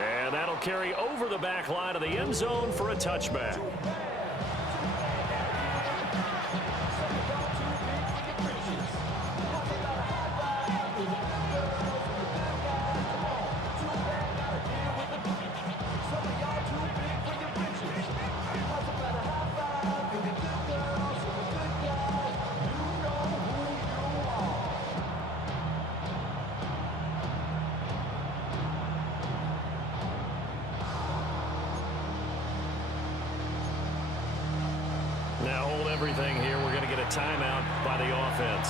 And that'll carry over the back line of the end zone for a touchback. Now hold everything here. We're going to get a timeout by the offense.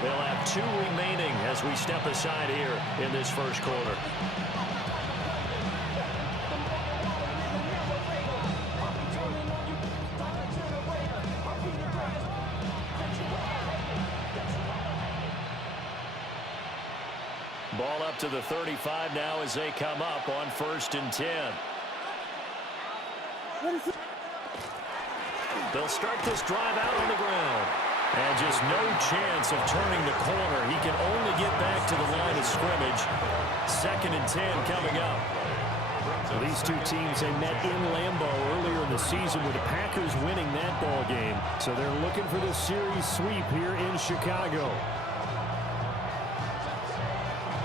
They'll have 2 remaining as we step aside here in this first quarter. Ball up to the 35 now as they come up on 1st and 10. They'll start this drive out on the ground. And just no chance of turning the corner. He can only get back to the line of scrimmage. 2nd and 10 coming up. So these two teams, they met in Lambeau earlier in the season with the Packers winning that ball game. So they're looking for the series sweep here in Chicago.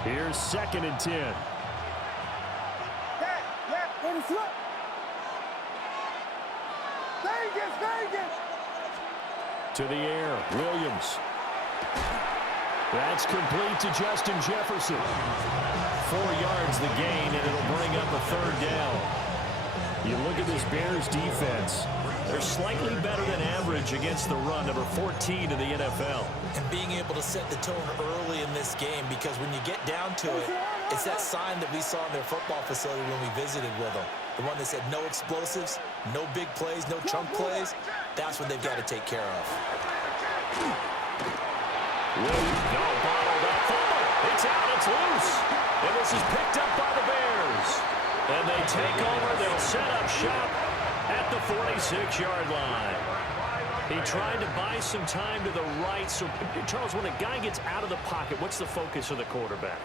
Here's 2nd and 10. To the air, Williams. That's complete to Justin Jefferson. 4 yards the gain, and it'll bring up a 3rd down. You look at this Bears defense. They're slightly better than average against the run, number 14 in the NFL. And being able to set the tone early in this game, because when you get down to it, it's that sign that we saw in their football facility when we visited with them. The one that said no explosives, no big plays, no chunk plays. That's what they've got to take care of. No, bottled up. It's out. It's loose. And this is picked up by the Bears. And they take over. They'll set up shop at the 46-yard line. He tried to buy some time to the right. So, Charles, when a guy gets out of the pocket, what's the focus of the quarterback?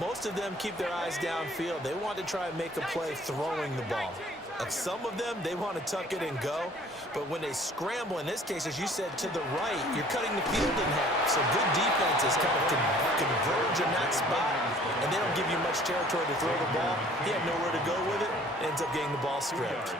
Most of them keep their eyes downfield. They want to try and make a play throwing the ball. And some of them, they want to tuck it and go. But when they scramble, in this case, as you said, to the right, you're cutting the field in half. So good defenses kind of converge in that spot, and they don't give you much territory to throw the ball. He had nowhere to go with it. Ends up getting the ball stripped.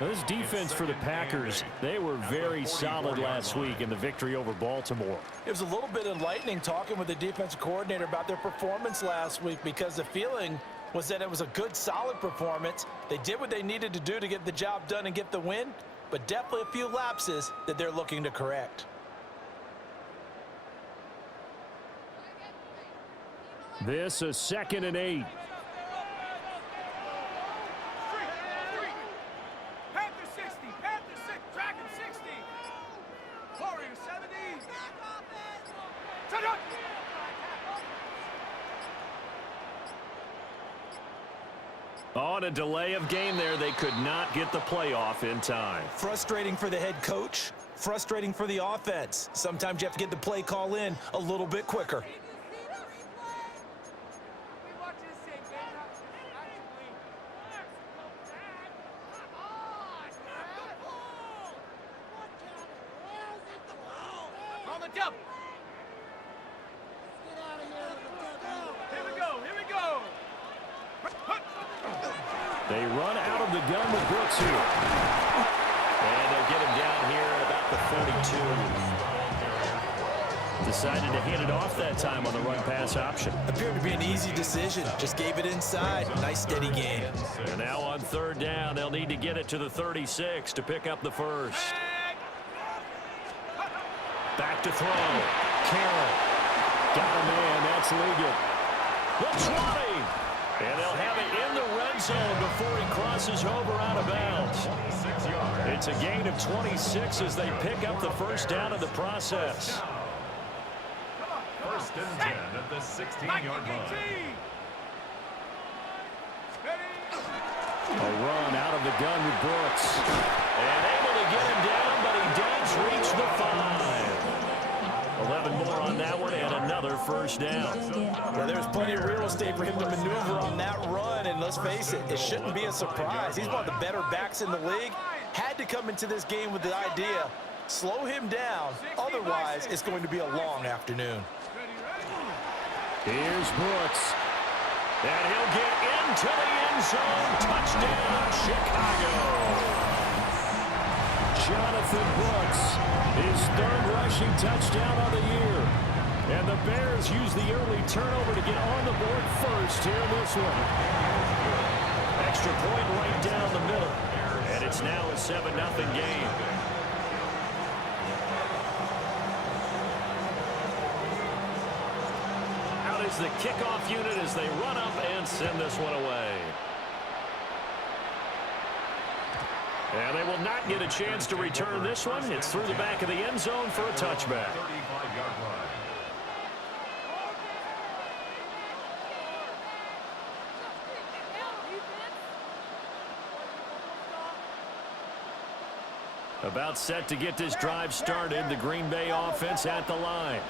This defense for the Packers, they were very solid last week in the victory over Baltimore. It was a little bit enlightening talking with the defensive coordinator about their performance last week, because the feeling was that it was a good, solid performance. They did what they needed to do to get the job done and get the win, but definitely a few lapses that they're looking to correct. This is 2nd and 8. On a delay of game there, they could not get the playoff in time. Frustrating for the head coach, frustrating for the offense. Sometimes you have to get the play call in a little bit quicker. They run out of the gun with Brooks here. And they'll get him down here at about the 42. Decided to hand it off that time on the run-pass option. Appeared to be an easy decision. Just gave it inside. Nice, steady game. And now on 3rd down, they'll need to get it to the 36 to pick up the first. Back to throw. Carroll. Got a man. That's Ligon. The 20. And they'll have it in the red zone before he crosses over out of bounds. It's a gain of 26 as they pick up the first down in the process. 1st and 10 at the 16-yard line. A run out of the gun with Brooks. And able to get him down, but he does reach the 5. 11 more on that one, and another first down. Well, there's plenty of real estate for him to maneuver on that run, let's face it, it shouldn't be a surprise. He's one of the better backs in the league. Had to come into this game with the idea, slow him down, otherwise it's going to be a long afternoon. Here's Brooks. And he'll get into the end zone. Touchdown, Chicago. Jonathan Brooks, his third rushing touchdown of the year. And the Bears use the early turnover to get on the board first here in this one. Extra point right down the middle. And it's now a 7-0 game. Out is the kickoff unit as they run up and send this one away. And they will not get a chance to return this one. It's through the back of the end zone for a touchback. 35-yard line. About set to get this drive started. The Green Bay offense at the line.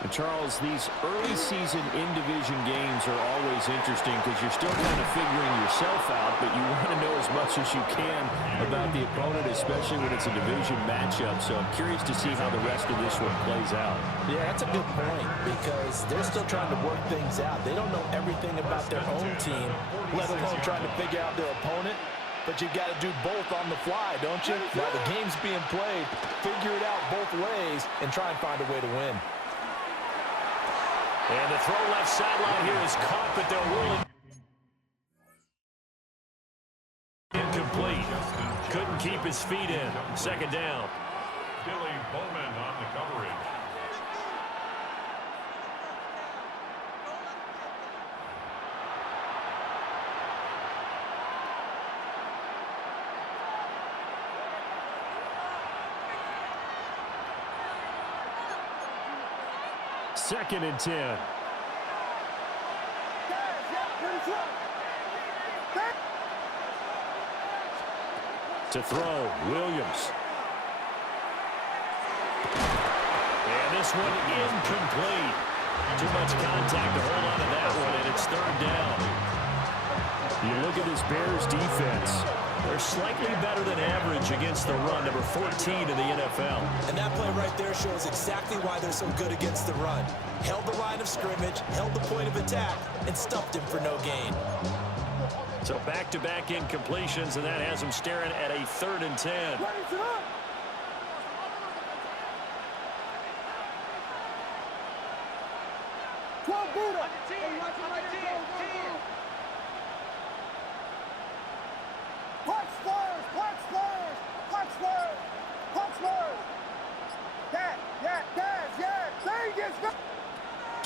And Charles, these early season in-division games are always interesting because you're still kind of figuring yourself out, but you want to know as much as you can about the opponent, especially when it's a division matchup. So I'm curious to see how the rest of this one plays out. Yeah, that's a good point because they're still trying to work things out. They don't know everything about their own team, let alone trying to figure out their opponent. But you've got to do both on the fly, don't you? While the game's being played, figure it out both ways and try and find a way to win. And the throw left sideline here is caught, but they'll rule it incomplete. Couldn't keep his feet in. Second down. Billy Bowman on the coverage. Second and 10. To throw, Williams. And this one incomplete. Too much contact to hold on to that one, and it's third down. You look at this Bears defense. They're slightly better than average against the run, number 14 in the NFL. And that play right there shows exactly why they're so good against the run. Held the line of scrimmage, held the point of attack, and stuffed him for no gain. So back-to-back incompletions, and that has them staring at a third and 10.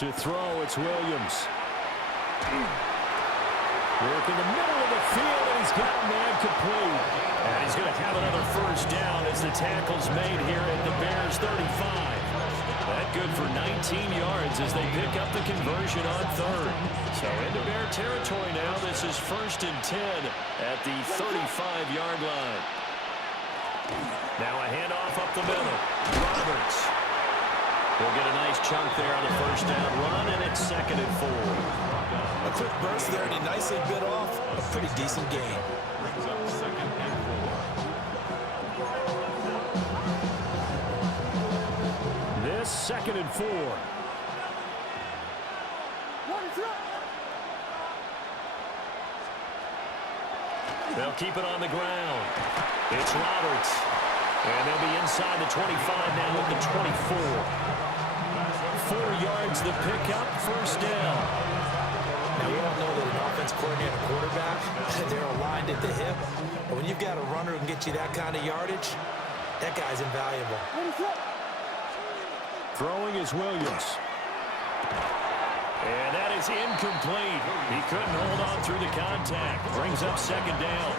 To throw, it's Williams. Work in the middle of the field, and he's got a man complete. And he's going to have another first down as the tackle's made here at the Bears 35. That good for 19 yards as they pick up the conversion on third. So into Bear territory now. This is first and 10 at the 35-yard line. Now a handoff up the middle. Roberts. He'll get a nice chunk there on the first down run, and it's second and 4. A quick burst there, and he nicely bit off a pretty decent gain. Brings up second and 4. This second and 4. They'll keep it on the ground. It's Roberts. And they'll be inside the 25 now at the 24. 4 yards the pickup, first down. Now, we all know that an offense coordinator and a quarterback, they're aligned at the hip. But when you've got a runner who can get you that kind of yardage, that guy's invaluable. Throwing is Williams. And that is incomplete. He couldn't hold on through the contact. Brings up second down.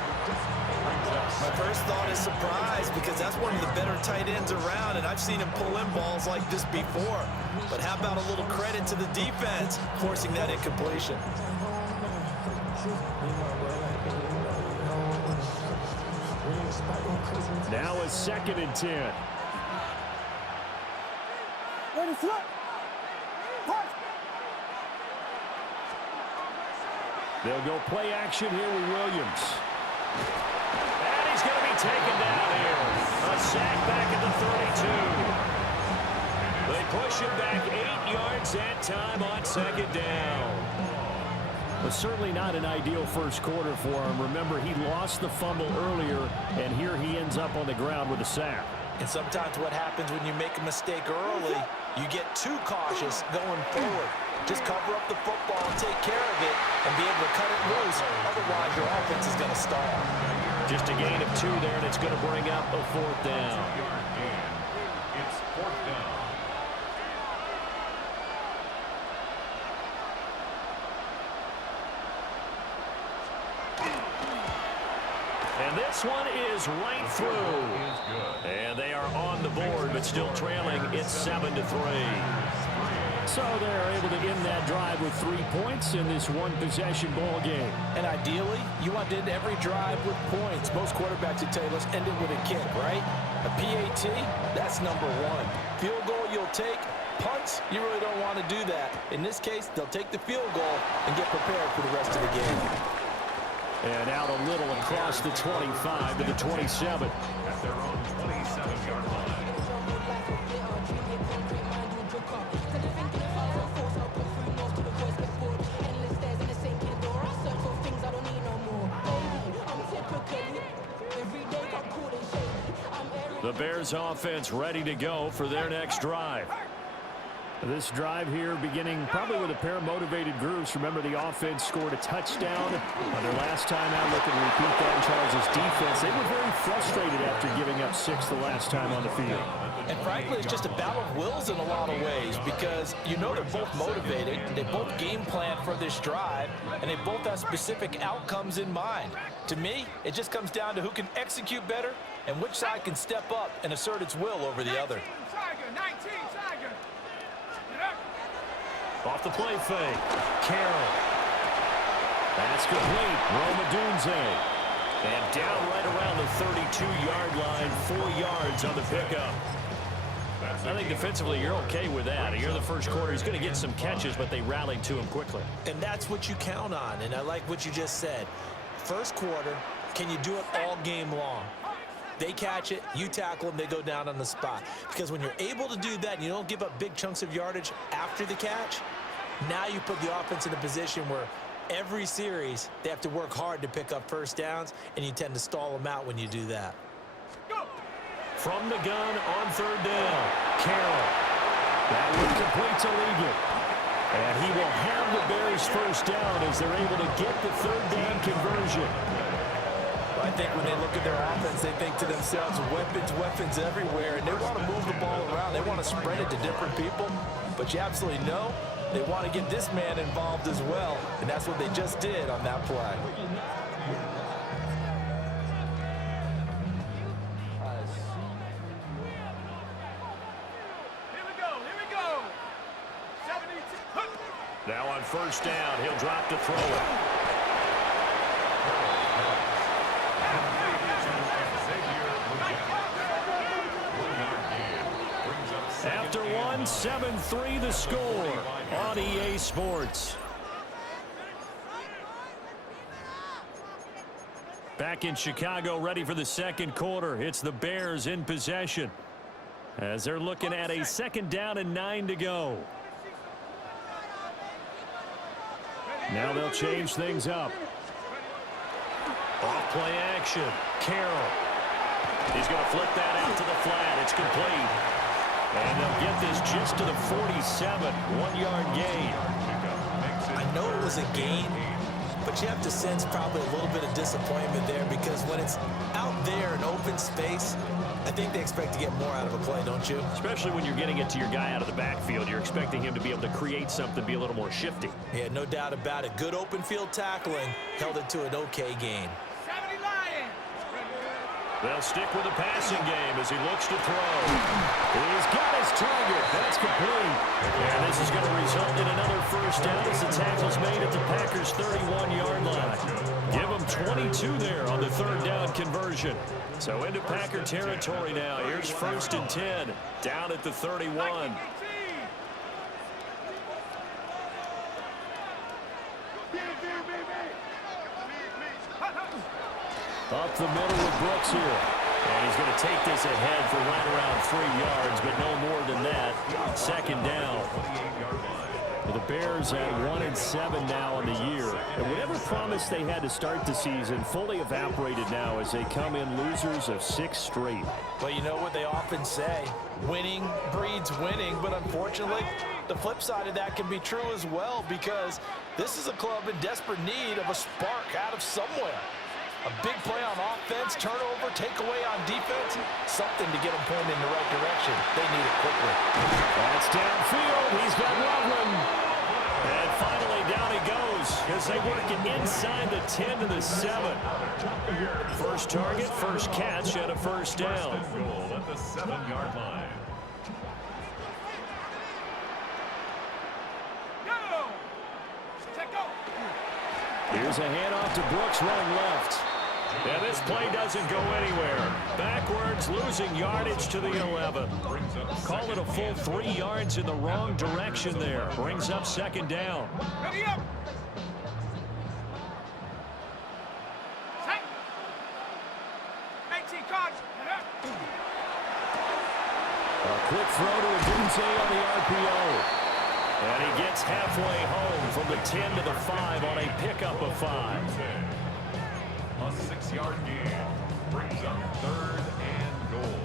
My first thought is surprise because that's one of the better tight ends around, and I've seen him pull in balls like this before. But how about a little credit to the defense forcing that incompletion? Now a second and 10. They'll go play action here with Williams. And he's going to be taken down here. A sack back at the 32. They push him back 8 yards that time on second down. But certainly not an ideal first quarter for him. Remember, he lost the fumble earlier, and here he ends up on the ground with a sack. And sometimes what happens when you make a mistake early, you get too cautious going forward. Just cover up the football and take care of it and be able to cut it loose. Otherwise, your offense is going to stall. Just a gain of 2 there, and it's going to bring up a 4th down. It's 4th down. And this one is right through. And they are on the board, but still trailing. It's 7-3. So they're able to end that drive with 3 points in this one-possession ball game. And ideally, you want to end every drive with points. Most quarterbacks would tell you, let's end it with a kick, right? A PAT, that's number 1. Field goal you'll take. Punts, you really don't want to do that. In this case, they'll take the field goal and get prepared for the rest of the game. And out a little across the 25 to the 27. At their own 27-yard line. The Bears offense ready to go for their next drive. This drive here beginning probably with a pair of motivated groups. Remember, the offense scored a touchdown on their last time out. Look and repeat that in Charles' defense. They were very frustrated after giving up 6 the last time on the field. And frankly, it's just a battle of wills in a lot of ways because you know they're both motivated. They both game plan for this drive, and they both have specific outcomes in mind. To me, it just comes down to who can execute better and which side can step up and assert its will over the other. Off the play fake. Carroll. That's complete. Roma Dunze. And down right around the 32-yard line. 4 yards on the pickup. I think defensively you're okay with that. Here in the first quarter, he's going to get some catches, but they rallied to him quickly. And that's what you count on. And I like what you just said. First quarter, can you do it all game long? They catch it, you tackle them, they go down on the spot. Because when you're able to do that and you don't give up big chunks of yardage after the catch, now you put the offense in a position where every series they have to work hard to pick up first downs, and you tend to stall them out when you do that. From the gun on 3rd down, Carroll. That one complete to Ligon. And he will have the Bears first down as they're able to get the 3rd down conversion. I think when they look at their offense, they think to themselves, weapons everywhere, and they want to move the ball around. They want to spread it to different people, but you absolutely know they want to get this man involved as well, and that's what they just did on that play. Now on first down, he'll drop to throw it. After one, 7-3 the score on EA Sports. Back in Chicago, ready for the second quarter. It's the Bears in possession as they're looking at a 2nd down and 9 to go. Now they'll change things up. Off play action. Carroll. He's going to flip that out to the flat. It's complete. And they'll get this just to the 47. 1-yard gain. I know it was a gain, but you have to sense probably a little bit of disappointment there because when it's out there in open space, I think they expect to get more out of a play, don't you? Especially when you're getting it to your guy out of the backfield. You're expecting him to be able to create something, be a little more shifty. Yeah, no doubt about it. Good open field tackling held it to an okay gain. They'll stick with the passing game as he looks to throw. He's got his target. That's complete. And this is going to result in another first down as the tackle's made at the Packers' 31-yard line. Give them 22 there on the 3rd down conversion. So into Packer territory now. Here's 1st and 10 down at the 31. Up the middle with Brooks here. And he's going to take this ahead for right around 3 yards, but no more than that. Second down. The Bears at 1-7 now on the year. And whatever promise they had to start the season fully evaporated now as they come in losers of 6 straight. Well, you know what they often say, winning breeds winning, but unfortunately, the flip side of that can be true as well, because this is a club in desperate need of a spark out of somewhere. A big play on offense, turnover, takeaway on defense, something to get them pointed in the right direction. They need it quickly. That's downfield. He's got Loveland. And finally down he goes as they work it inside the 10 to the 7. First target, first catch, and a first down. Goal at the 7-yard line. Here's a handoff to Brooks running left. And this play doesn't go anywhere. Backwards, losing yardage to the 11. Call it a full 3 yards in the wrong direction there. Brings up second down. Ready up. Set. 18 cards. A quick throw to Adunze on the RPO. And he gets halfway home from the 10 to the 5 on a pickup of 5. A 6-yard gain brings up 3rd and goal.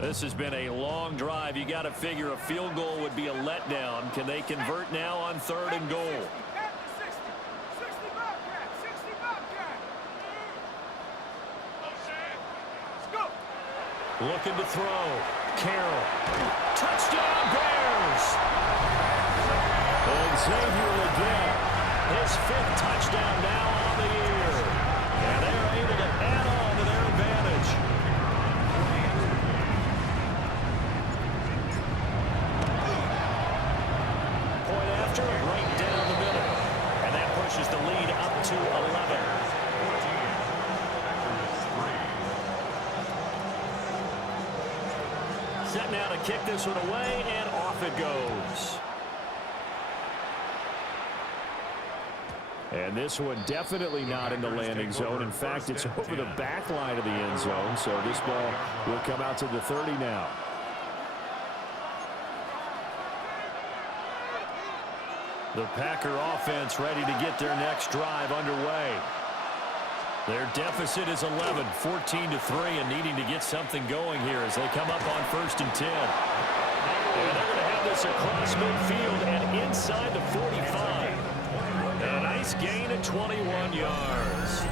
This has been a long drive. You got to figure a field goal would be a letdown. Can they convert now on 3rd and goal? 60 Bobcat. 60 Bobcat. Let's go. Looking to throw. Carroll. Touchdown Bears! And Xavier Leggett, his 5th touchdown now on the year. And they're able to add on to their advantage. Point after, right down the middle. And that pushes the lead up to 11. Set now to kick this one away, and off it goes. And this one definitely not in the landing zone. In fact, it's over the back line of the end zone, so this ball will come out to the 30 now. The Packer offense ready to get their next drive underway. Their deficit is 11, 14-3, and needing to get something going here as they come up on 1st and 10. And they're going to have this across midfield and inside the 45. A nice gain of 21 yards.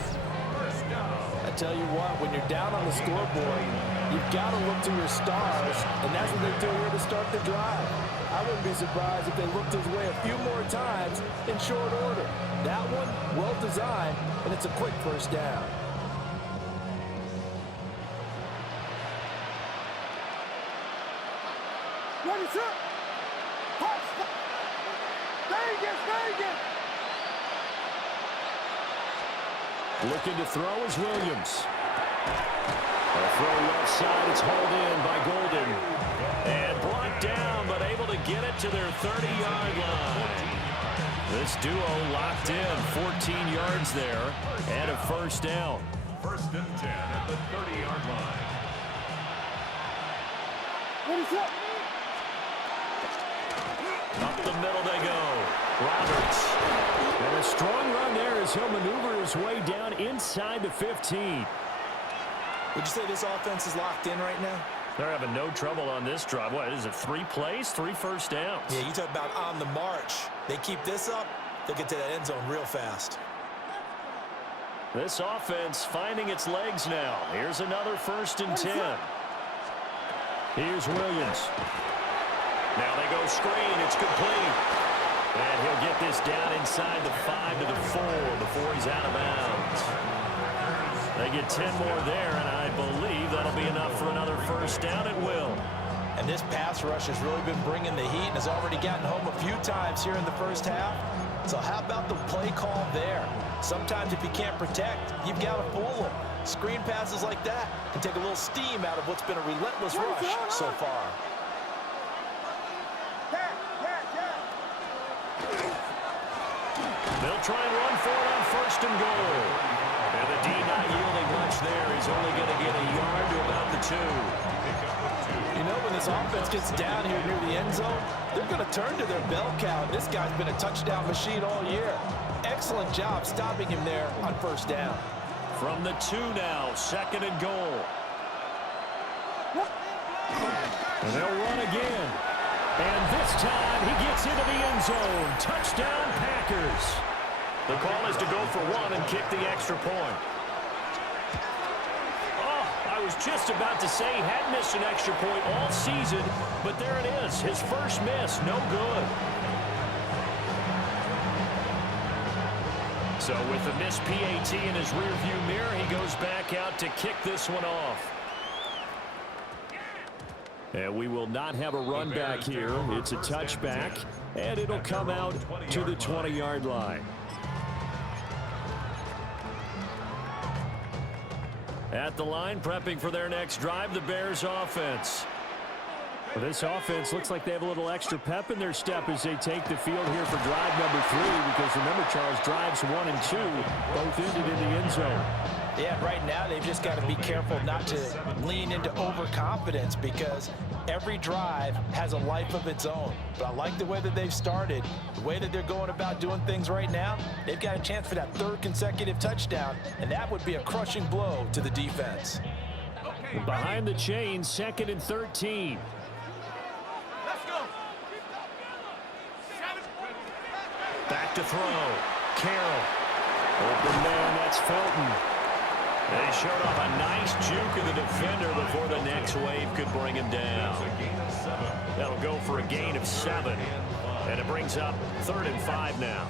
I tell you what, when you're down on the scoreboard, you've got to look to your stars, and that's what they do here to start the drive. I wouldn't be surprised if they looked his way a few more times in short order. That one, well designed, and it's a quick first down. Ready, set. Pass. Vegas, Vegas. Looking to throw is Williams. A throw left side. It's hauled in by Golden. And brought down, but able to get it to their 30-yard line. This duo locked in, 14 yards there, and a first down. 1st and 10 at the 30-yard line. Ready, set. Up the middle they go. Roberts. And a strong run there as he'll maneuver his way down inside the 15. Would you say this offense is locked in right now? They're having no trouble on this drive. What is it, 3 plays, 3 first downs? Yeah, you talk about on the march. They keep this up, they'll get to that end zone real fast. This offense finding its legs now. Here's another 1st and 10. Here's Williams. Now they go screen. It's complete. And he'll get this down inside the 5 to the 4 before he's out of bounds. They get 10 more there, and I believe that'll be enough for another first down. It will. And this pass rush has really been bringing the heat and has already gotten home a few times here in the first half. So how about the play call there? Sometimes if you can't protect, you've got to fool them. Screen passes like that can take a little steam out of what's been a relentless rush so far. They'll try and run for it on 1st and goal. And the D not yielding much there. He's only going to get a yard to about the 2. You know, when this offense gets down here near the end zone, they're going to turn to their bell cow. This guy's been a touchdown machine all year. Excellent job stopping him there on 1st down. From the 2 now, 2nd and goal. And they'll run again. And this time he gets into the end zone. Touchdown, Packers. The call is to go for 1 and kick the extra point. Oh, I was just about to say he had missed an extra point all season, but there it is. His first miss, no good. So with the missed PAT in his rearview mirror, he goes back out to kick this one off. And we will not have a run back here. It's a touchback, and it'll come out to the 20-yard line. At the line, prepping for their next drive, the Bears offense. Well, this offense looks like they have a little extra pep in their step as they take the field here for drive number 3, because remember, Charles, drives 1 and 2 both ended in the end zone. Yeah, right now they've just got to be careful not to lean into overconfidence, because every drive has a life of its own. But I like the way that they've started, the way that they're going about doing things right now. They've got a chance for that 3rd consecutive touchdown, and that would be a crushing blow to the defense. Behind the chains, 2nd and 13. Let's go. Back to throw. Carroll. Open man, that's Felton. They showed off a nice juke of the defender before the next wave could bring him down. That'll go for a gain of 7. And it brings up 3rd and 5 now.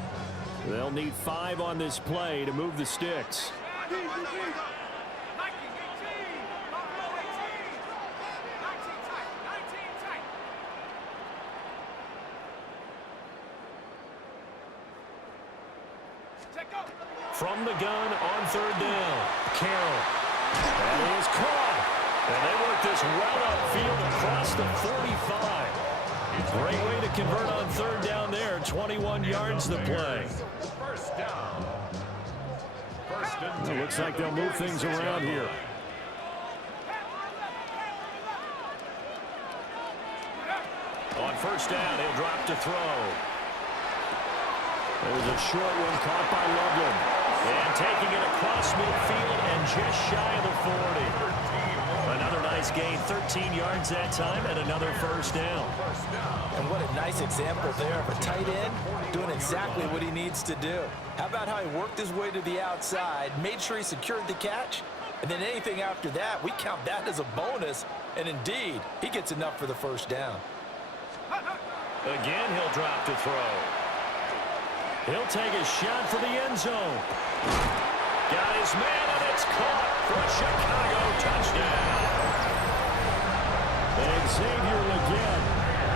They'll need 5 on this play to move the sticks. From the gun on 3rd down. Carroll. That is caught. And they work this well upfield across the 45. Great way to convert on 3rd down there. 21 yards the play. It looks like they'll move things around here. On 1st down, he'll drop to throw. There's a short one caught by Loveland. And taking it across midfield and just shy of the 40. Another nice gain, 13 yards that time, and another 1st down. And what a nice example there of a tight end doing exactly what he needs to do. How about how he worked his way to the outside, made sure he secured the catch, and then anything after that, we count that as a bonus. And indeed, he gets enough for the 1st down. Again, he'll drop to throw. He'll take a shot for the end zone. Got his man, and it's caught for a Chicago touchdown. And Xavier Legette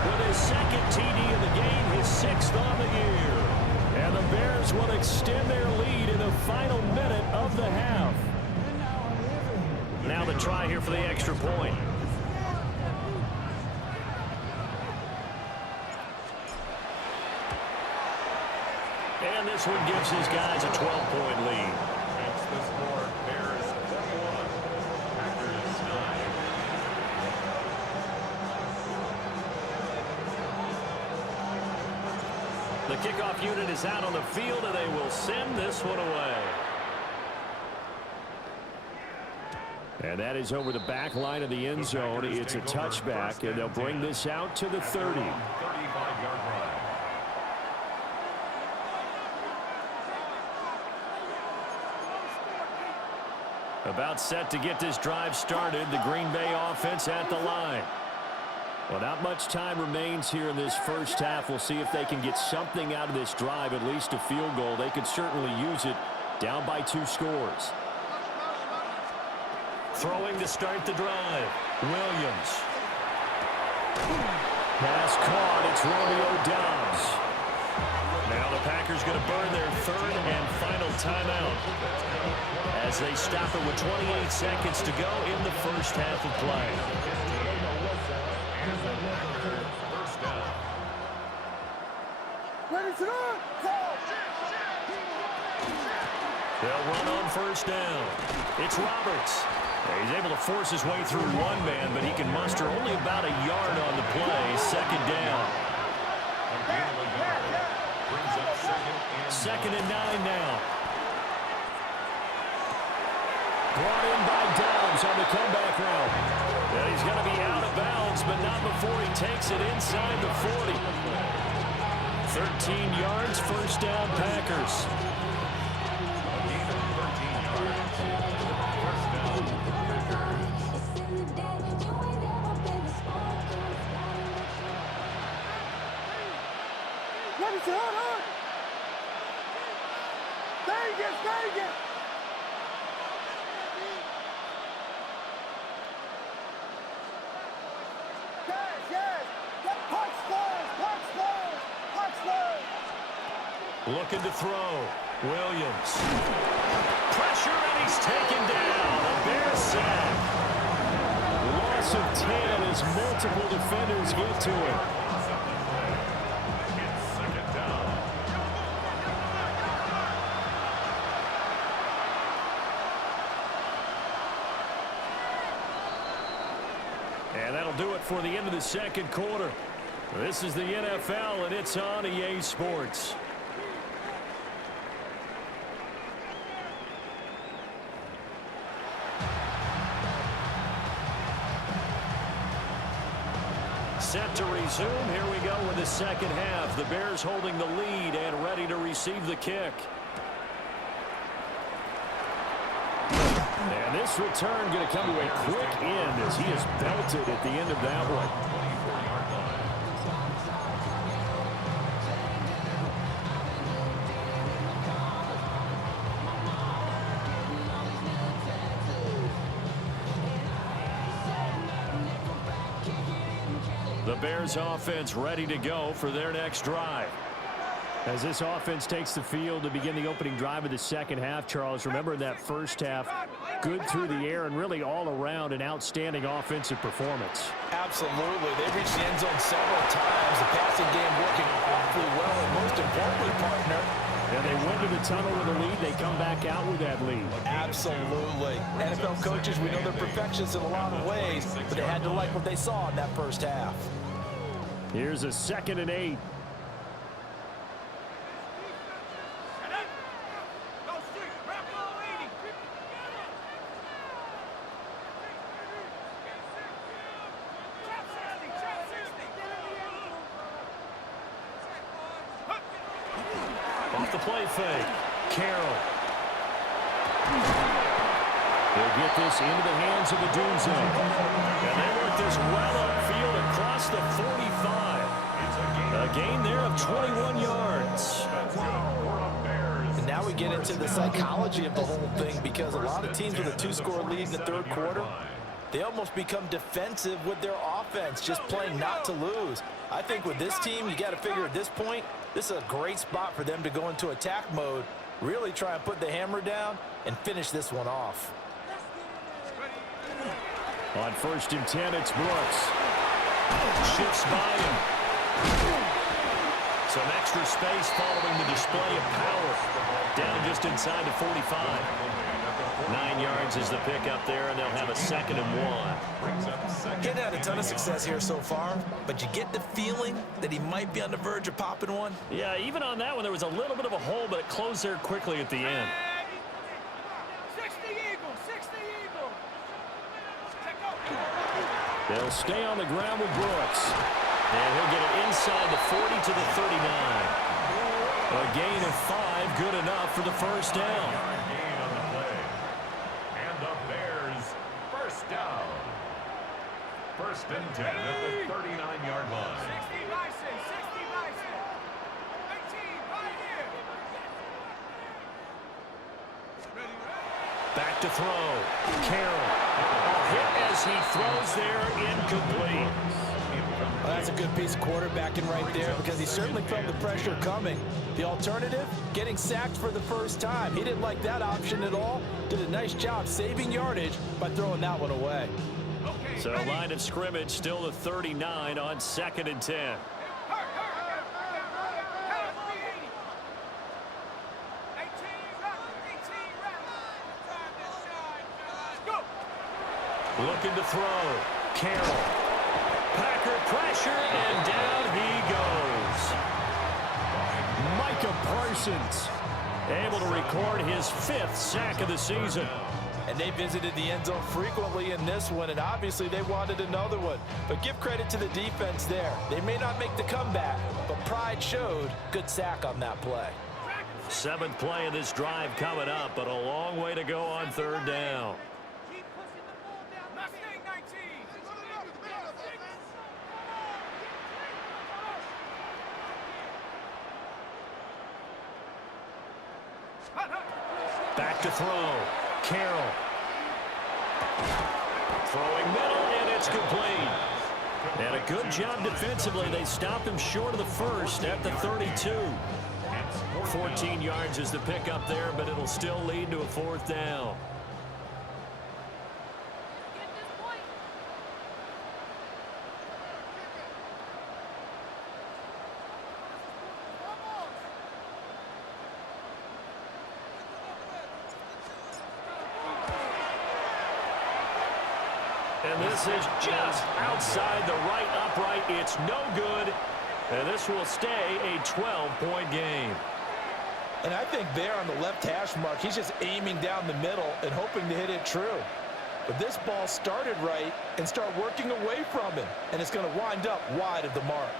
with his 2nd TD of the game, his 6th on the year. And the Bears will extend their lead in the final minute of the half. Now the try here for the extra point. And this one gives his guys a 12-point lead. It's the score. Bears 41. Packers 9. The kickoff unit is out on the field, and they will send this one away. And that is over the back line of the end zone. It's a touchback, and they'll bring this out to the 30. 35-yard line. About set to get this drive started. The Green Bay offense at the line. Well, not much time remains here in this 1st half. We'll see if they can get something out of this drive, at least a field goal. They could certainly use it, down by 2 scores. Throwing to start the drive. Williams. Pass caught. It's Romeo Doubs. Now the Packers going to burn their 3rd and final timeout as they stop it with 28 seconds to go in the 1st half of play. Ready to run! They'll run on first down. It's Roberts. He's able to force his way through one man, but he can muster only about a yard on the play. Second down. Second and 9 now. Brought in by Downs on the comeback route. And he's going to be out of bounds, but not before he takes it inside the 40. 13 yards, first down, Packers. Vegas! Looking to throw. Williams. Pressure, and he's taken down. A Bears sack. Loss of 10 as multiple defenders get to him. And that'll do it for the end of the second quarter. This is the NFL, and it's on EA Sports. Set to resume. Here we go with the second half. The Bears holding the lead and ready to receive the kick. And this return going to come to a quick end as he is belted at the end of that one. The Bears offense ready to go for their next drive. As this offense takes the field to begin the opening drive of the second half, Charles, remember that first half, good through the air and really all around an outstanding offensive performance. Absolutely. They reached the end zone several times. The passing game working awfully well, and most importantly, partner, and they went to the tunnel with a lead. They come back out with that lead. Absolutely. NFL coaches, we know they're perfectionists in a lot of ways, but they had to like what they saw in that first half. Here's a 2nd and 8. Off the play fake. Carroll. They'll get this into the hands of the Doomsday. And they work this well upfield across the 45. A gain there of 21 yards. And now we get into the psychology of the whole thing, because a lot of teams with a 2-score lead in the third quarter, they almost become defensive with their offense, just playing not to lose. I think with this team, you got to figure at this point, this is a great spot for them to go into attack mode, really try and put the hammer down and finish this one off. On 1st and 10, it's Brooks. Shifts by him. Some extra space following the display of power. Down just inside the 45. 9 yards is the pickup there, and they'll have a 2nd and 1. Getting had a ton of success here so far, but you get the feeling that he might be on the verge of popping one. Yeah, even on that one, there was a little bit of a hole, but it closed there quickly at the end. 60 Eagles, 60 Eagles. They'll stay on the ground with Brooks. And he'll get it inside the 40 to the 39. A gain of 5, good enough for the first down. Gain on the play. And the Bears first down. 1st and 10 at the 39-yard line. 60 Bison, 60 Bison. 18, Pioneer. Back to throw. Carroll. A hit as he throws there, incomplete. Well, that's a good piece of quarterbacking right there, because he certainly felt the pressure coming. The alternative, getting sacked for the first time. He didn't like that option at all. Did a nice job saving yardage by throwing that one away. So line of scrimmage still the 39 on 2nd and 10. Looking to throw. Carroll. Packer pressure, and down he goes. Micah Parsons able to record his 5th sack of the season. And they visited the end zone frequently in this one, and obviously they wanted another one. But give credit to the defense there. They may not make the comeback, but pride showed. Good sack on that play. 7th play of this drive coming up, but a long way to go on 3rd down. Keep pushing the ball down. Mustang 19. Back to throw. Carroll. Throwing middle, and it's complete. And a good job defensively. They stopped him short of the first at the 32. 14 yards is the pickup there, but it'll still lead to a 4th down. And this is just outside the right upright. It's no good. And this will stay a 12-point game. And I think there on the left hash mark, he's just aiming down the middle and hoping to hit it true. But this ball started right and start working away from him. And it's going to wind up wide of the mark.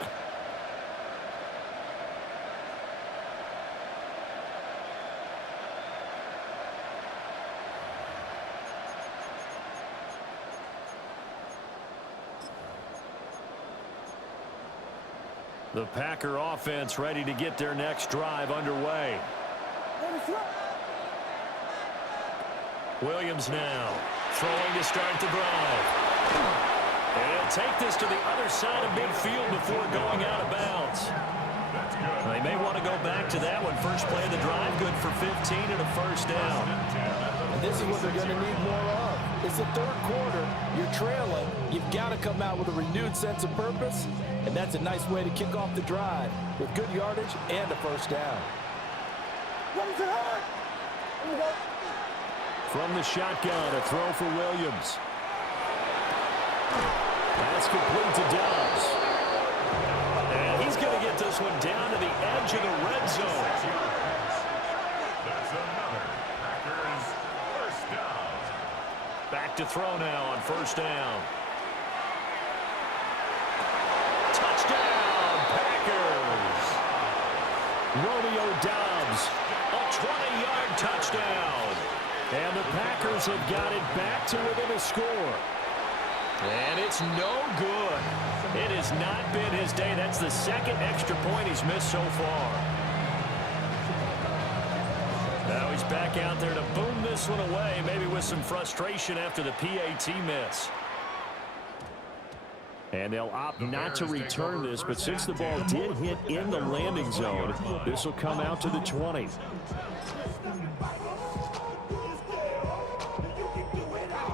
The Packer offense ready to get their next drive underway. Williams now throwing to start the drive. And he'll take this to the other side of midfield before going out of bounds. They may want to go back to that one. First play of the drive, good for 15 and a 1st down. And this is what they're going to need more of. It's the 3rd quarter. You're trailing. You've got to come out with a renewed sense of purpose. And that's a nice way to kick off the drive with good yardage and a 1st down. From the shotgun, a throw for Williams. That's complete to Dobbs. And he's going to get this one down to the edge of the red zone. That's another Packers 1st down. Back to throw now on 1st down. Touchdown, Packers. Romeo Dobbs, a 20-yard touchdown. And the Packers have got it back to within a score. And it's no good. It has not been his day. That's the 2nd extra point he's missed so far. Now he's back out there to boom this one away, maybe with some frustration after the PAT miss. And they'll opt not to return this, but since the ball did hit in the landing zone, this will come out to the 20.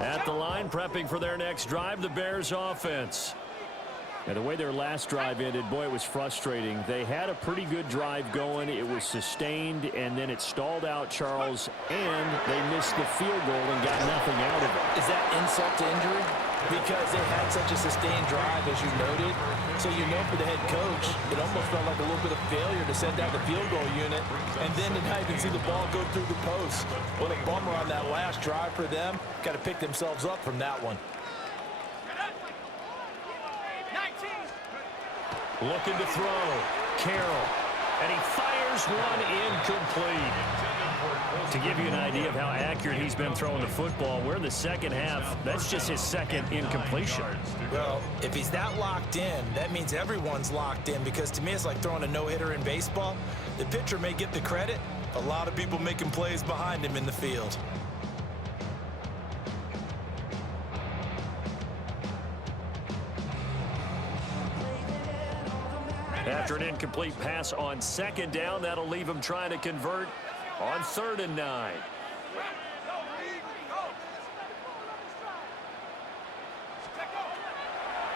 At the line, prepping for their next drive, the Bears offense. And the way their last drive ended, boy, it was frustrating. They had a pretty good drive going. It was sustained, and then it stalled out, Charles, and they missed the field goal and got nothing out of it. Is that insult to injury? Because they had such a sustained drive, as you noted. So you know for the head coach, it almost felt like a little bit of failure to send out the field goal unit. And then tonight you can see the ball go through the post. What a bummer on that last drive for them. Got to pick themselves up from that one. 19. Looking to throw. Carroll. And he fires one incomplete. To give you an idea of how accurate he's been throwing the football, we're in the 2nd half. That's just his 2nd incompletion. Well, if he's that locked in, that means everyone's locked in, because to me it's like throwing a no-hitter in baseball. The pitcher may get the credit. A lot of people making plays behind him in the field. After an incomplete pass on 2nd down, that'll leave him trying to convert on 3rd and 9.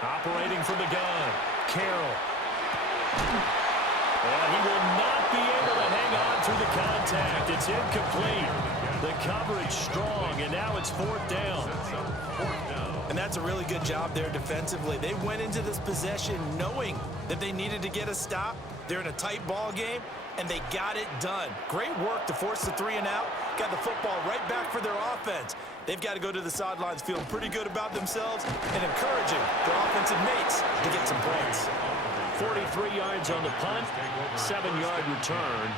Operating from the gun, Carroll. And he will not be able to hang on through the contact. It's incomplete. The coverage strong, and now it's 4th down. And that's a really good job there defensively. They went into this possession knowing that they needed to get a stop. They're in a tight ball game, and they got it done. Great work to force the 3 and out. Got the football right back for their offense. They've got to go to the sidelines feeling pretty good about themselves and encouraging their offensive mates to get some points. 43 yards on the punt, 7-yard return.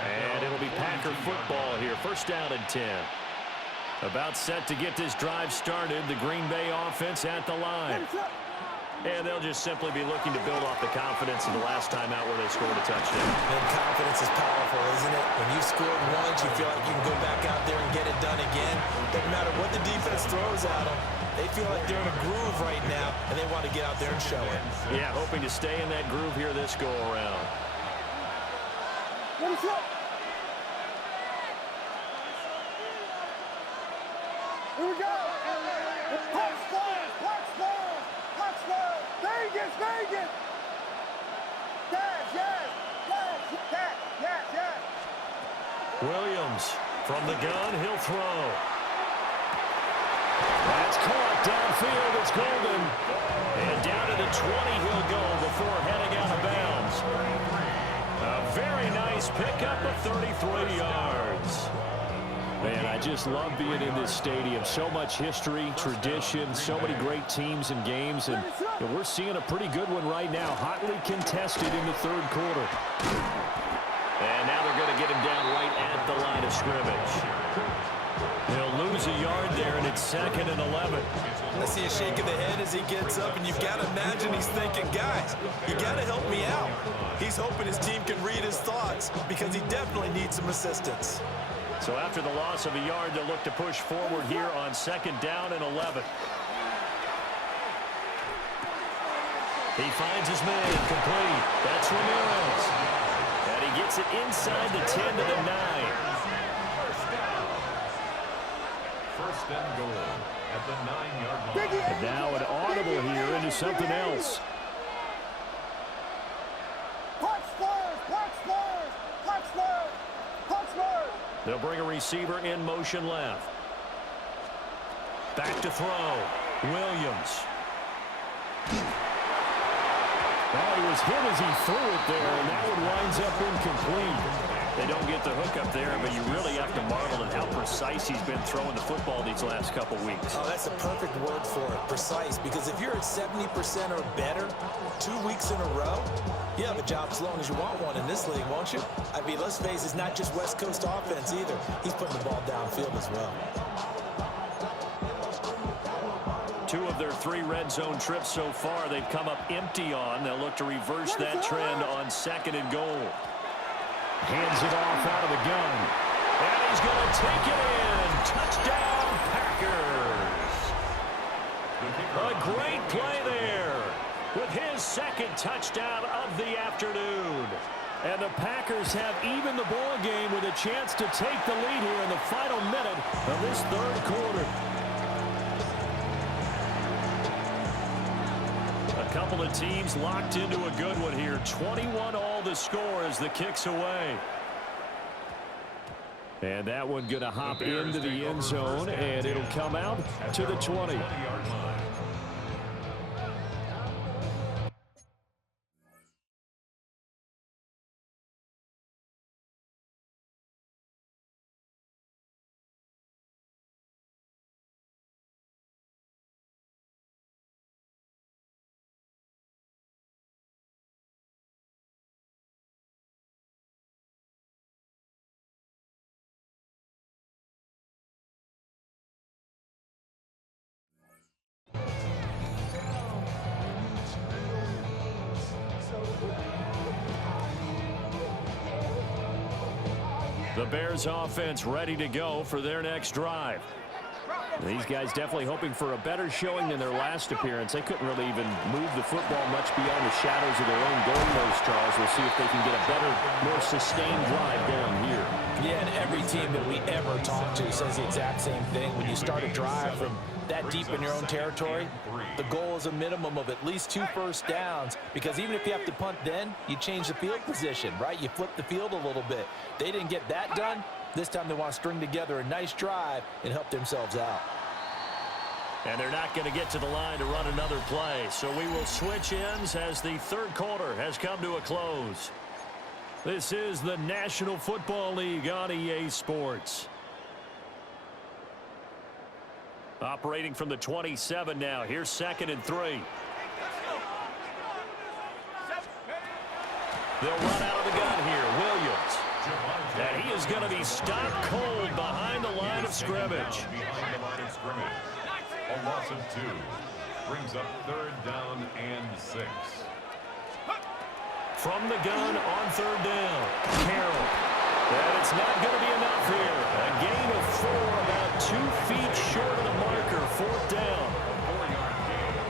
And it'll be Packer football here. 1st down and 10. About set to get this drive started. The Green Bay offense at the line. And they'll just simply be looking to build off the confidence of the last time out where they scored a touchdown. And confidence is powerful, isn't it? When you've scored once, you feel like you can go back out there and get it done again. Doesn't matter what the defense throws at them. They feel like they're in a groove right now, and they want to get out there and show it. Yeah, hoping to stay in that groove here this go-around. Let us go. Here we go. Punch balls, punch balls, punch balls. Vegas, Vegas. Yes, yes, yes, yes, yes, yes. Williams from the gun, he'll throw. That's caught downfield. It's Golden. And down to the 20 he'll go before heading out of bounds. A very nice pickup of 33 yards. Man, I just love being in this stadium. So much history, tradition, so many great teams and games, and we're seeing a pretty good one right now. Hotly contested in the 3rd quarter. And now they're going to get him down right at the line of scrimmage. He'll lose a yard there, and it's 2nd and 11. I see a shake of the head as he gets up, and you've got to imagine he's thinking, guys, you got to help me out. He's hoping his team can read his thoughts because he definitely needs some assistance. So after the loss of a yard, they'll look to push forward here on 2nd down and 11. He finds his man, complete. That's Ramirez. And he gets it inside the 10 to the 9. 1st and goal at the 9-yard line. And now an audible here into something else. Punch balls, punch balls, punch balls, punch balls. They'll bring a receiver in motion left. Back to throw. Williams. Well, he was hit as he threw it there, and that one winds up incomplete. They don't get the hook up there, but you really have to marvel at how precise he's been throwing the football these last couple weeks. Oh, that's a perfect word for it, precise, because if you're at 70% or better 2 weeks in a row, you have a job as long as you want one in this league, won't you? I mean, let's face it, it's not just West Coast offense either. He's putting the ball downfield as well. 2 of their 3 red zone trips so far, they've come up empty on. They'll look to reverse that trend on 2nd and goal. Hands it off out of the gun. And he's going to take it in. Touchdown, Packers. A great play there with his 2nd touchdown of the afternoon. And the Packers have even the ball game with a chance to take the lead here in the final minute of this 3rd quarter. A couple of teams locked into a good one here. 21 all the score as the kick's away. And that one going to hop into the end zone, and it'll come out to the 20. The Bears offense ready to go for their next drive. These guys definitely hoping for a better showing than their last appearance. They couldn't really even move the football much beyond the shadows of their own goal post, Charles. We'll see if they can get a better, more sustained drive going here. Yeah, and every team that we ever talk to says the exact same thing. When you start a drive from that deep in your own territory, the goal is a minimum of at least 2 first downs, because even if you have to punt then, you change the field position, right? You flip the field a little bit. They didn't get that done. This time they want to string together a nice drive and help themselves out. And they're not going to get to the line to run another play. So we will switch ends as the third quarter has come to a close. This is the National Football League on EA Sports. Operating from the 27 now. Here's 2nd and 3. They'll run out of the gun here. Williams. And he is going to be stopped cold behind the line of scrimmage. A loss of 2. Brings up 3rd down and 6. From the gun on 3rd down. Carroll. And it's not going to be enough here. A gain of 4, about 2 feet short of the marker. 4th down.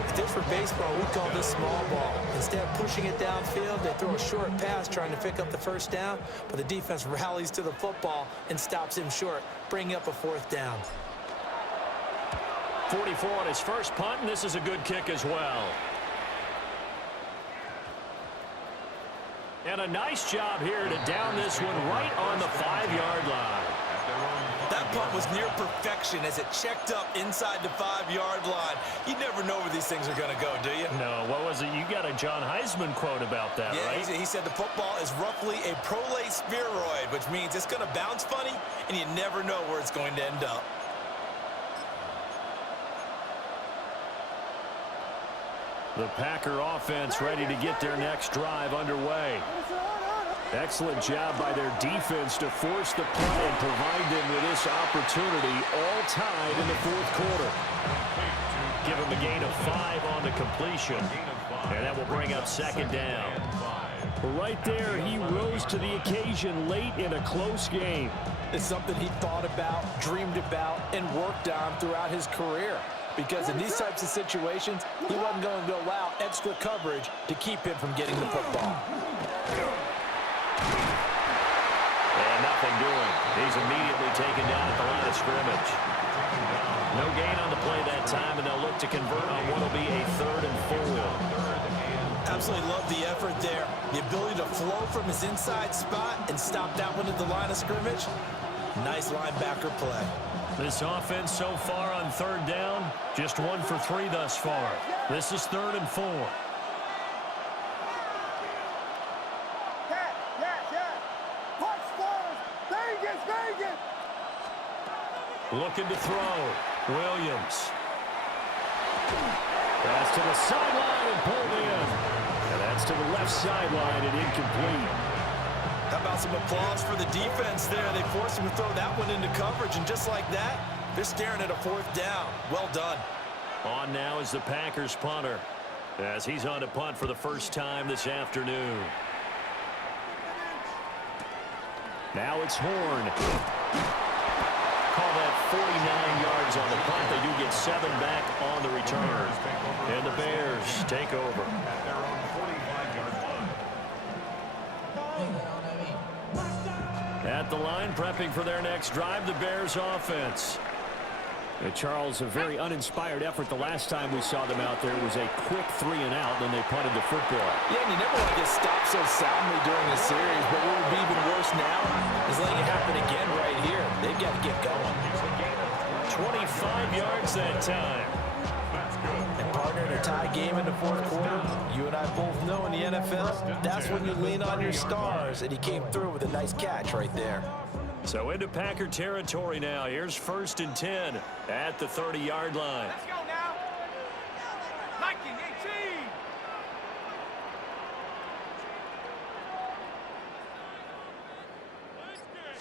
If this were baseball, we'd call this small ball. Instead of pushing it downfield, they throw a short pass trying to pick up the 1st down, but the defense rallies to the football and stops him short, bringing up a 4th down. 44 on his first punt, and this is a good kick as well. And a nice job here to down this one right on the 5-yard line. That punt was near perfection as it checked up inside the 5-yard line. You never know where these things are going to go, do you? No, what was it? You got a John Heisman quote about that, yeah, right? He said the football is roughly a prolate spheroid, which means it's going to bounce funny, and you never know where it's going to end up. The Packer offense ready to get their next drive underway. Excellent job by their defense to force the play and provide them with this opportunity, all tied in the 4th quarter. Give him a gain of 5 on the completion, and that will bring up 2nd down. Right there, he rose to the occasion late in a close game. It's something he thought about, dreamed about, and worked on throughout his career. Because in these types of situations, he wasn't going to allow extra coverage to keep him from getting the football. And nothing doing. He's immediately taken down at the line of scrimmage. No gain on the play that time, and they'll look to convert on what will be a 3rd and 4. Absolutely love the effort there. The ability to flow from his inside spot and stop that one at the line of scrimmage. Nice linebacker play. This offense so far on 3rd down, just 1 for 3 thus far. This is 3rd and 4. Looking to throw. Williams. Pass to the sideline and pulled in. And that's to the left sideline and incomplete. How about some applause for the defense there? They forced him to throw that one into coverage, and just like that, they're staring at a 4th down. Well done. On now is the Packers punter, as he's on to punt for the first time this afternoon. Now it's Horn. Call that 49 yards on the punt. They do get 7 back on the return. And the Bears take over. At the line, prepping for their next drive, the Bears offense. And Charles, a very uninspired effort the last time we saw them out there. It was a quick 3 and out, then they punted the football. Yeah, and you never want to get stopped so soundly during a series, but what would be even worse now is letting it happen again right here. They've got to get going. 25 yards that time. And partner, in a tie game in the 4th quarter, you and I both know in the NFL, that's when you lean on your stars, and he came through with a nice catch right there. So into Packer territory now. Here's 1st and 10 at the 30-yard line. Let's go now. 1918.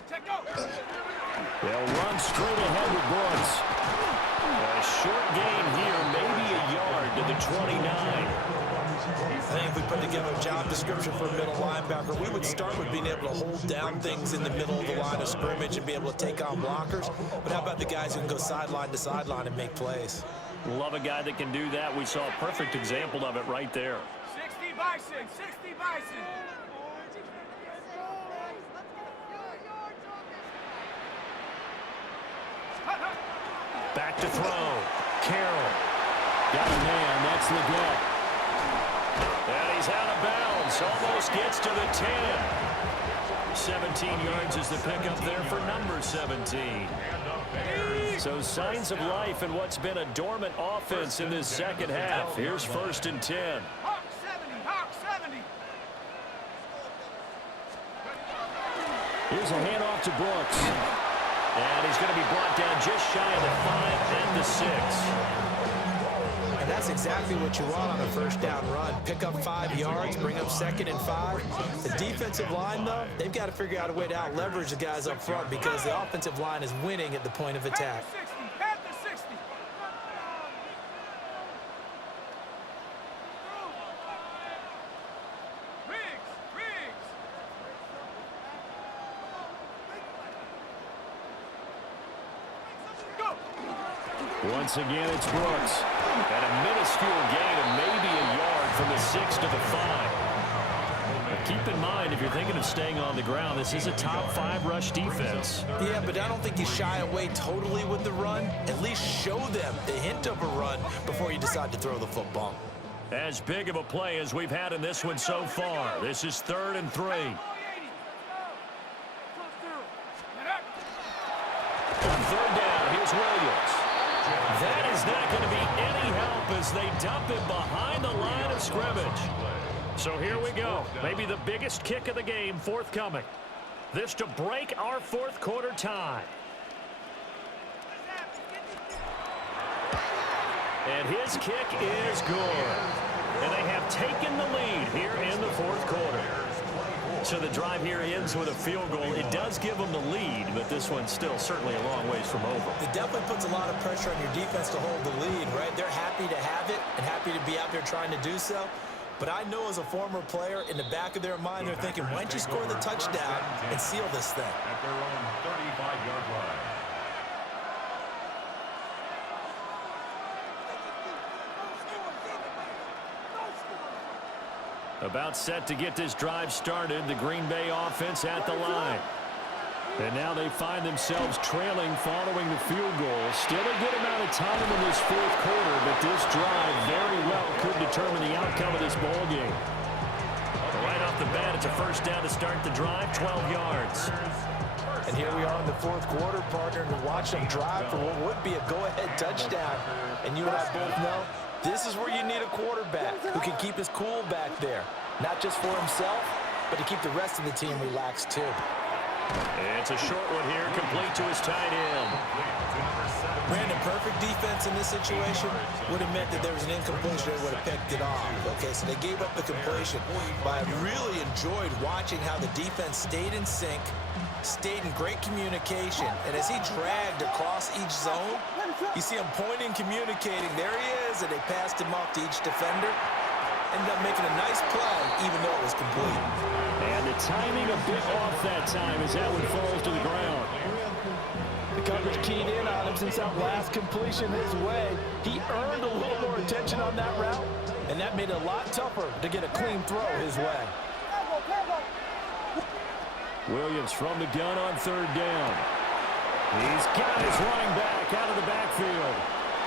Check go. They'll run straight ahead with Brooks. A short gain here, maybe a yard to the 29. I think if we put together a job description for a middle linebacker, we would start with being able to hold down things in the middle of the line of scrimmage and be able to take on blockers. But how about the guys who can go sideline to sideline and make plays? Love a guy that can do that. We saw a perfect example of it right there. 60 Bison, 60 Bison. Back to throw. Carroll. Got a man. That's Leggett. And he's out of bounds. Almost gets to the 10. 17 yards is the pickup there for number 17. So signs of life in what's been a dormant offense in this second half. Here's 1st and 10. Hawk 70, Hawk 70. Here's a handoff to Brooks. And he's going to be brought down just shy of the 5 and the 6. And that's exactly what you want on a first down run. Pick up 5 yards, bring up 2nd and 5. The defensive line, though, they've got to figure out a way to out-leverage the guys up front because the offensive line is winning at the point of attack. Panther 60. Once again, it's Brooks. And a minuscule gain of maybe a yard from the 6 to the 5. But keep in mind, if you're thinking of staying on the ground, this is a top 5 rush defense. Yeah, but I don't think you shy away totally with the run. At least show them the hint of a run before you decide to throw the football. As big of a play as we've had in this one so far. This is 3rd and 3. On 3rd down, here's Williams. That is not going to be any help as they dump it behind the line of scrimmage. So here we go. Maybe the biggest kick of the game forthcoming. This to break our 4th quarter tie. And his kick is good. And they have taken the lead here in the 4th quarter. So the drive here ends with a field goal. It does give them the lead, but this one's still certainly a long ways from over. It definitely puts a lot of pressure on your defense to hold the lead, right? They're happy to have it and happy to be out there trying to do so. But I know as a former player, in the back of their mind, they're thinking, why don't you score the touchdown and seal this thing? At their own 35-yard line. About set to get this drive started, the Green Bay offense at the line. And now they find themselves trailing following the field goal. Still a good amount of time in this 4th quarter, but this drive very well could determine the outcome of this ball game. Right off the bat, it's a 1st down to start the drive, 12 yards. And here we are in the 4th quarter, partner, to watch them drive for what would be a go-ahead touchdown. And you and I both know this is where you need a quarterback who can keep his cool back there. Not just for himself, but to keep the rest of the team relaxed too. It's a short one here, complete to his tight end. Brandon, perfect defense in this situation would have meant that there was an incompletion. They would have picked it off. Okay, so they gave up the completion. But I really enjoyed watching how the defense stayed in sync, stayed in great communication. And as he dragged across each zone, you see him pointing, communicating. There he is, and they passed him off to each defender. Ended up making a nice play, even though it was complete. And the timing a bit off that time as that one falls to the ground. The coverage keyed in on him since that last completion his way. He earned a little more attention on that route, and that made it a lot tougher to get a clean throw his way. Williams from the gun on 3rd down. He's got his running back out of the backfield.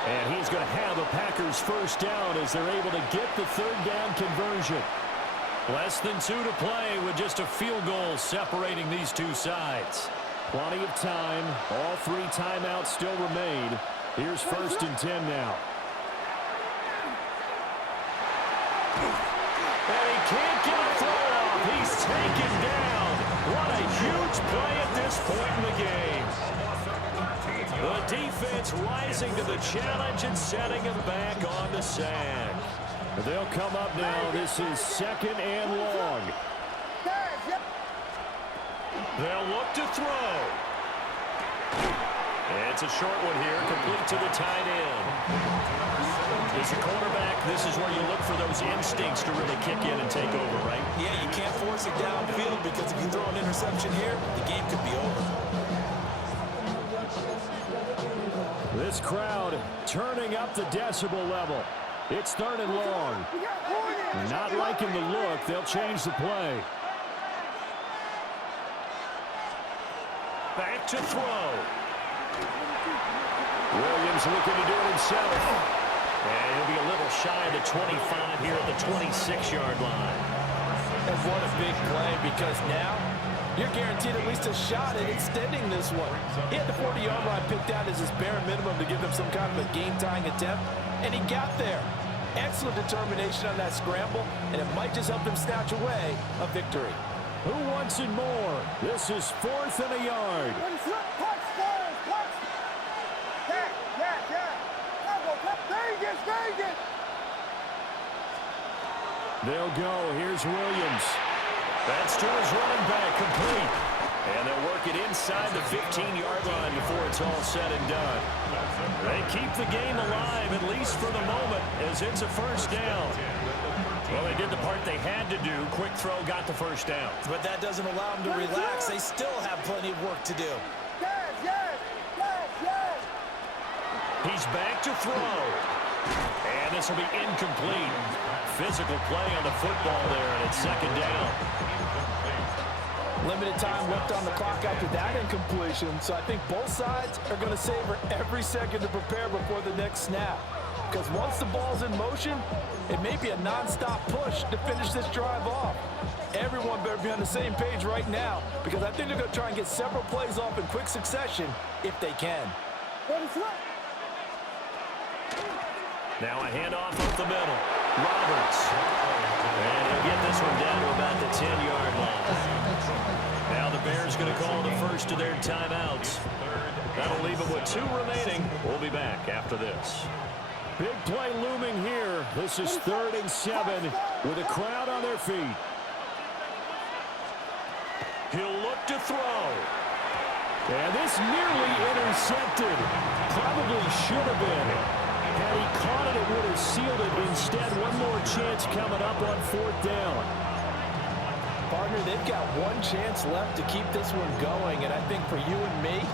And he's going to have the Packers 1st down as they're able to get the 3rd down conversion. Less than 2 to play with just a field goal separating these two sides. Plenty of time. All 3 timeouts still remain. Here's 1st and 10 now. And he can't get a throw off. He's taken down. What a huge play at this point in the game. The defense rising to the challenge and setting him back on the sack. They'll come up now. This is 2nd and long. They'll look to throw. It's a short one here, complete to the tight end. As a quarterback, this is where you look for those instincts to really kick in and take over, right? Yeah, you can't force it downfield because if you throw an interception here, the game could be over. This crowd turning up the decibel level. It's 3rd and long. Not liking the look. They'll change the play. Back to throw. Williams looking to do it himself. And he'll be a little shy of the 25 here at the 26-yard line. And what a big play, because now you're guaranteed at least a shot at extending this one. He had the 40-yard line picked out as his bare minimum to give them some kind of a game-tying attempt, and he got there. Excellent determination on that scramble, and it might just help him snatch away a victory. Who wants it more? This is 4th and a yard. They'll go. Here's Williams. That's to his running back, complete. And they'll work it inside the 15-yard line before it's all said and done. They keep the game alive, at least for the moment, as it's a first down. Well, they did the part they had to do. Quick throw got the first down. But that doesn't allow them to relax. They still have plenty of work to do. He's back to throw. And this will be incomplete. Physical play on the football there, and it's second down. Limited time left on the clock after that incompletion, so I think both sides are going to savor every second to prepare before the next snap. Because once the ball's in motion, it may be a non-stop push to finish this drive off. Everyone better be on the same page right now, because I think they're going to try and get several plays off in quick succession if they can. Now a handoff up the middle. Roberts. And he'll get this one down to about the 10-yard line. Now the Bears going to call the first of their timeouts. That'll leave them with 2 remaining. We'll be back after this. Big play looming here. This is 3rd and 7 with a crowd on their feet. He'll look to throw. And this nearly intercepted. Probably should have been. Had he caught it, it would have sealed it. Instead, one more chance coming up on 4th down. Partner, they've got one chance left to keep this one going, and I think for you and me,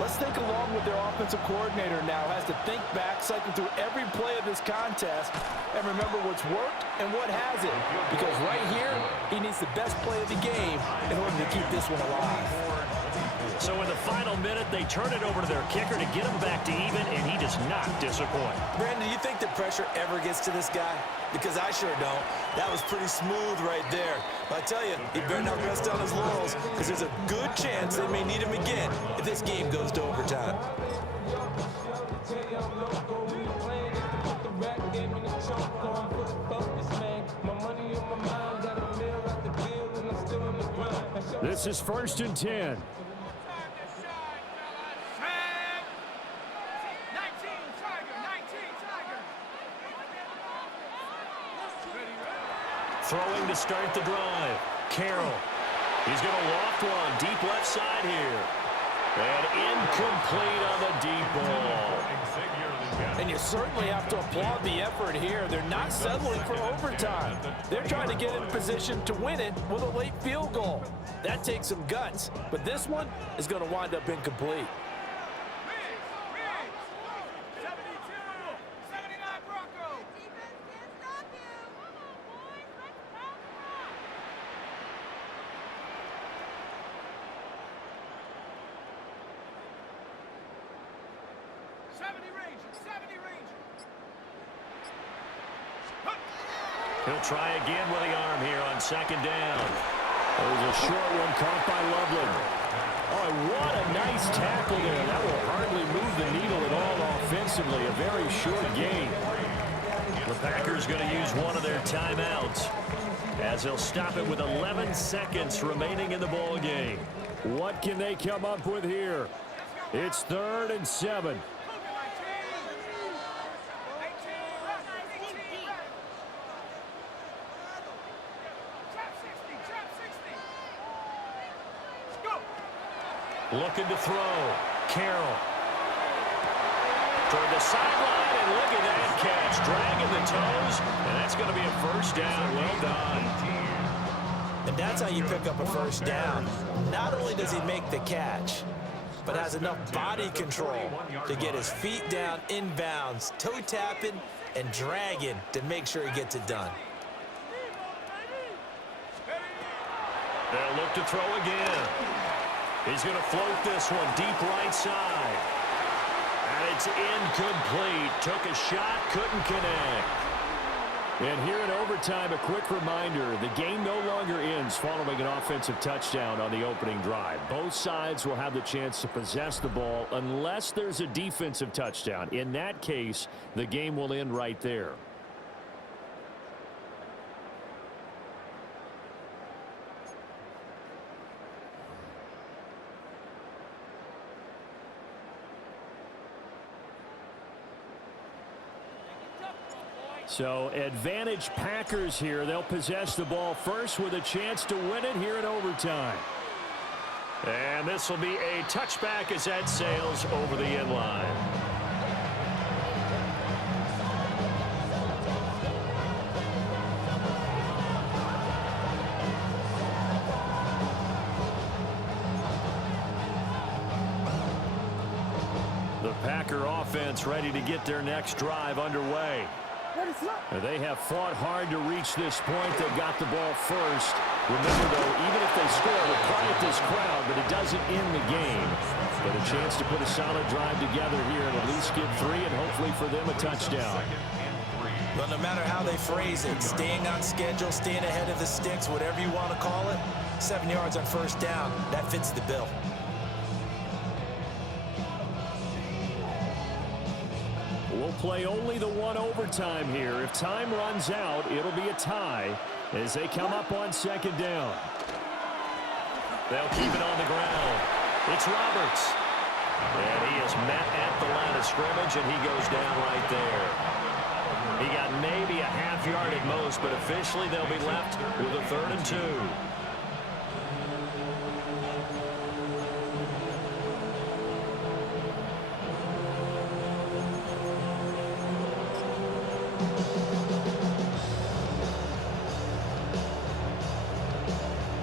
let's think along with their offensive coordinator now. Has to think back, cycle through every play of this contest, and remember what's worked and what hasn't. Because right here, he needs the best play of the game in order to keep this one alive. So in the final minute, they turn it over to their kicker to get him back to even, and he does not disappoint. Brandon, do you think the pressure ever gets to this guy? Because I sure don't. That was pretty smooth right there. But I tell you, he better not rest on his laurels, because there's a good chance they may need him again if this game goes to overtime. This is 1st and 10. Throwing to start the drive. Carroll. He's going to loft one deep left side here. And incomplete on the deep ball. And you certainly have to applaud the effort here. They're not settling for overtime. They're trying to get in position to win it with a late field goal. That takes some guts. But this one is going to wind up incomplete. He'll try again with the arm here on 2nd down. There's a short one caught by Loveland. Oh, what a nice tackle there. That will hardly move the needle at all offensively. A very short game. The Packers going to use one of their timeouts as they'll stop it with 11 seconds remaining in the ball game. What can they come up with here? It's 3rd and 7. Looking to throw. Carroll. Toward the sideline, and look at that catch. Dragging the toes, and that's going to be a first down. Well done. And that's how you pick up a first down. Not only does he make the catch, but has enough body control to get his feet down inbounds, toe tapping and dragging to make sure he gets it done. They'll look to throw again. He's going to float this one deep right side. And it's incomplete. Took a shot, couldn't connect. And here in overtime, a quick reminder, the game no longer ends following an offensive touchdown on the opening drive. Both sides will have the chance to possess the ball unless there's a defensive touchdown. In that case, the game will end right there. So advantage Packers here. They'll possess the ball first with a chance to win it here in overtime. And this will be a touchback as that sails over the end line. The Packer offense ready to get their next drive underway. They have fought hard to reach this point. They got the ball first. Remember, though, even if they score, we'll quiet this crowd, but it doesn't end the game. But a chance to put a solid drive together here and at least get 3 and hopefully for them a touchdown. Well, no matter how they phrase it, staying on schedule, staying ahead of the sticks, whatever you want to call it, 7 yards on first down, that fits the bill. We'll play only the one overtime here. If time runs out, it'll be a tie as they come up on second down. They'll keep it on the ground. It's Roberts. And he is met at the line of scrimmage, and he goes down right there. He got maybe a half yard at most, but officially they'll be left with a 3rd and 2.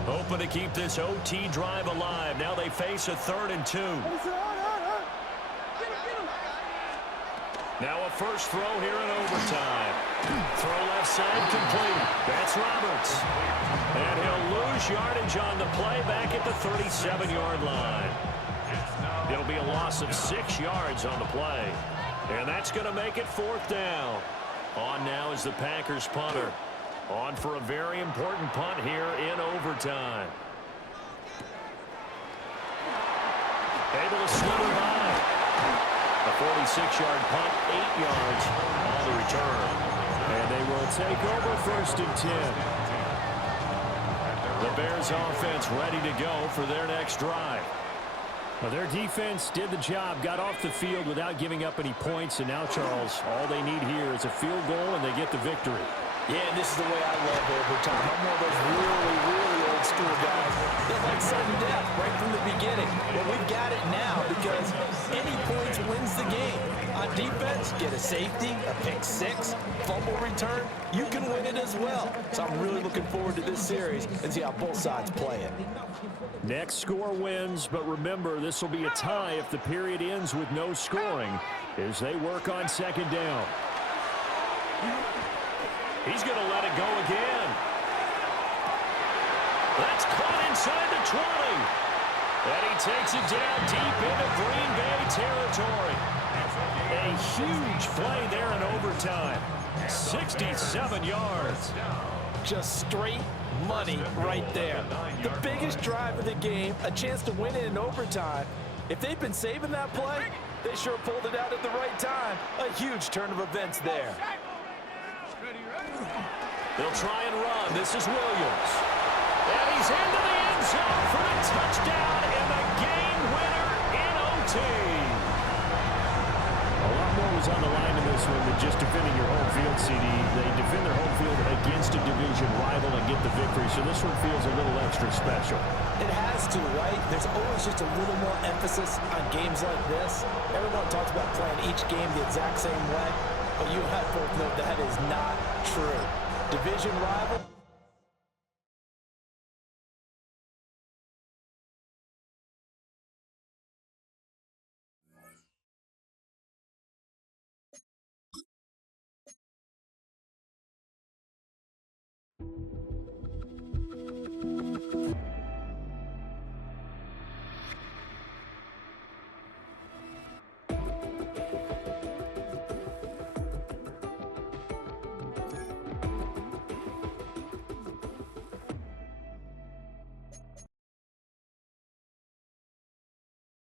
Hoping to keep this OT drive alive. Now they face a 3rd and 2. Now a first throw here in overtime. Throw left side complete. That's Roberts. And he'll lose yardage on the play back at the 37-yard line. It'll be a loss of 6 yards on the play. And that's going to make it 4th down. On now is the Packers punter. On for a very important punt here in overtime. Able to slither by. A 46-yard punt, 8 yards on the return. And they will take over 1st and 10. The Bears offense ready to go for their next drive. Well, their defense did the job, got off the field without giving up any points. And now, Charles, all they need here is a field goal and they get the victory. Yeah, and this is the way I love overtime. I'm one of those really old school guys that like sudden death right from the beginning. Well, we've got it now because any points wins the game. On defense, get a safety, a pick 6, fumble return, you can win it as well. So I'm really looking forward to this series and see how both sides play it. Next score wins, but remember, this will be a tie if the period ends with no scoring as they work on second down. He's going to let it go again. That's caught inside the 20. And he takes it down deep into Green Bay territory. A huge play there in overtime. 67 yards. Just straight money right there. The biggest drive of the game, a chance to win it in overtime. If they've been saving that play, they sure pulled it out at the right time. A huge turn of events there. They'll try and run. This is Williams. And he's into the end zone for a touchdown and the game winner in OT. A lot more was on the line in this one than just defending your home field, CD. They defend their home field against a division rival and get the victory, so this one feels a little extra special. It has to, right? There's always just a little more emphasis on games like this. Everyone talks about playing each game the exact same way, but you and I both know that is not true. Division rival,